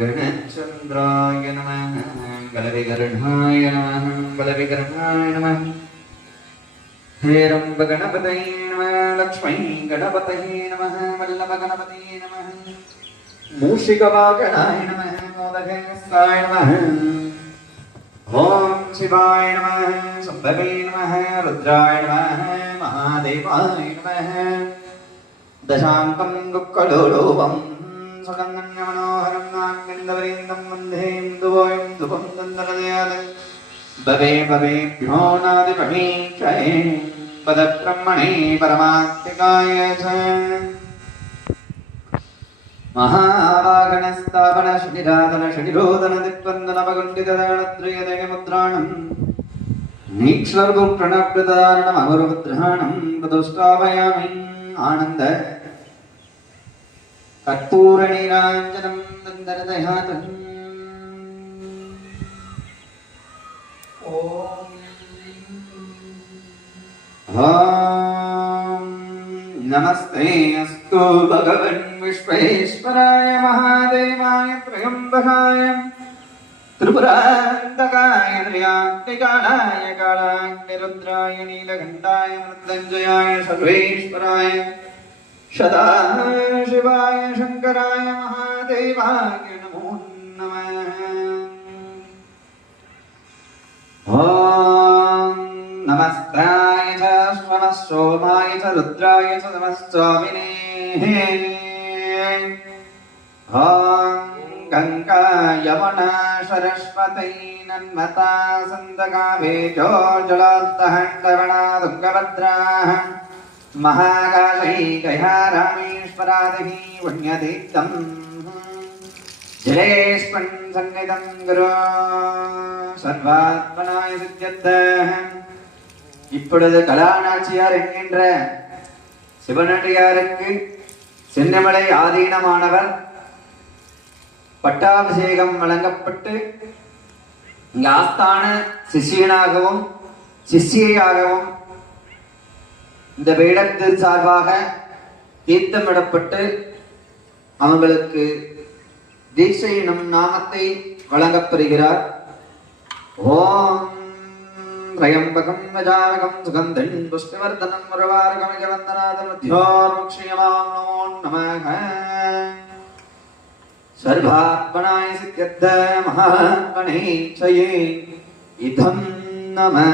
गणचन्द्राय नमः बलविकर्णाय नमः बलविकर्णाय नमः हेरम्ब गणपतये नमः लक्ष्मी गणपतये नमः वल्लभ गणपतये नमः मूषिकवाहनाय नमः मोदकेशाय नमः ओम शिवाय नमः शंभवे नमः रुद्राय नमः महादेवाय नमः दशांकं गुक्कलोलोपं सुगन्धमनोहरं नागेन्द्रवरेन्द्रं वन्दे इन्दुवोऽयं धूपं दन्दरदयाल भवे भवेभ्यो नादिभवेक्षये पदब्रह्मणे परमात्मिकाय च महावागणस्थापन शनिराधन शनिरोधन दिक्वन्दनपगुण्डितदानत्रयदयमुद्राणं नीक्ष्वर्गुप्रणप्यदारणमगुरुमुद्राणं प्रदुष्टावयामि आनन्द कर्पूरनीराञ्जनं दन्दरदयातम् ॐ नमस्ते अस्तु भगवन् विश्वेश्वराय महादेवाय त्र्यम्बकाय त्रिपुरान्तकाय त्र्यम्बिकाय कालाग्निरुद्राय नीलकण्ठाय मृत्युञ्जयाय सर्वेश्वराय सदाशिवाय शङ्कराय महादेवाय नमो नमः। ॐ नमस्ताय च नमः सोमाय च रुद्राय च नमः स्वामिने। ॐ गङ्गा यमुना सरस्वती नन्मता सन्दकाभेजो जलान्तहण्डवना तुङ्गभद्राः महाकाली गया रामेश्वरादिः पुण्यतीर्थम् जलेस्मिन् सन्निधं गुरो सर्वात्मनाय सिद्ध्यर्थः। இப்பொழுது கலாநாச்சியார் என்கின்ற சிவனடியாருக்கு சென்னமலை ஆதீனமானவர் பட்டாபிஷேகம் வழங்கப்பட்டு இங்க ஆஸ்தான சிஷியனாகவும் சிஷியையாகவும் இந்த வேடத்தின் சார்பாக தீர்த்தமிடப்பட்டு அவங்களுக்கு தீட்சை எனும் நாமத்தை வழங்கப்பெறுகிறார். ஓம் த்ரயம்பகம் கஜானகம் சுகந்தன் புஷ்டிவர்தனம் முரவாரகமிக வந்தனாதமத்யோர்முக்ஷயமாம் நமோ நமः. सर्वात्मनाय सिद्ध्यर्थ महात्मने चये इदं नमः।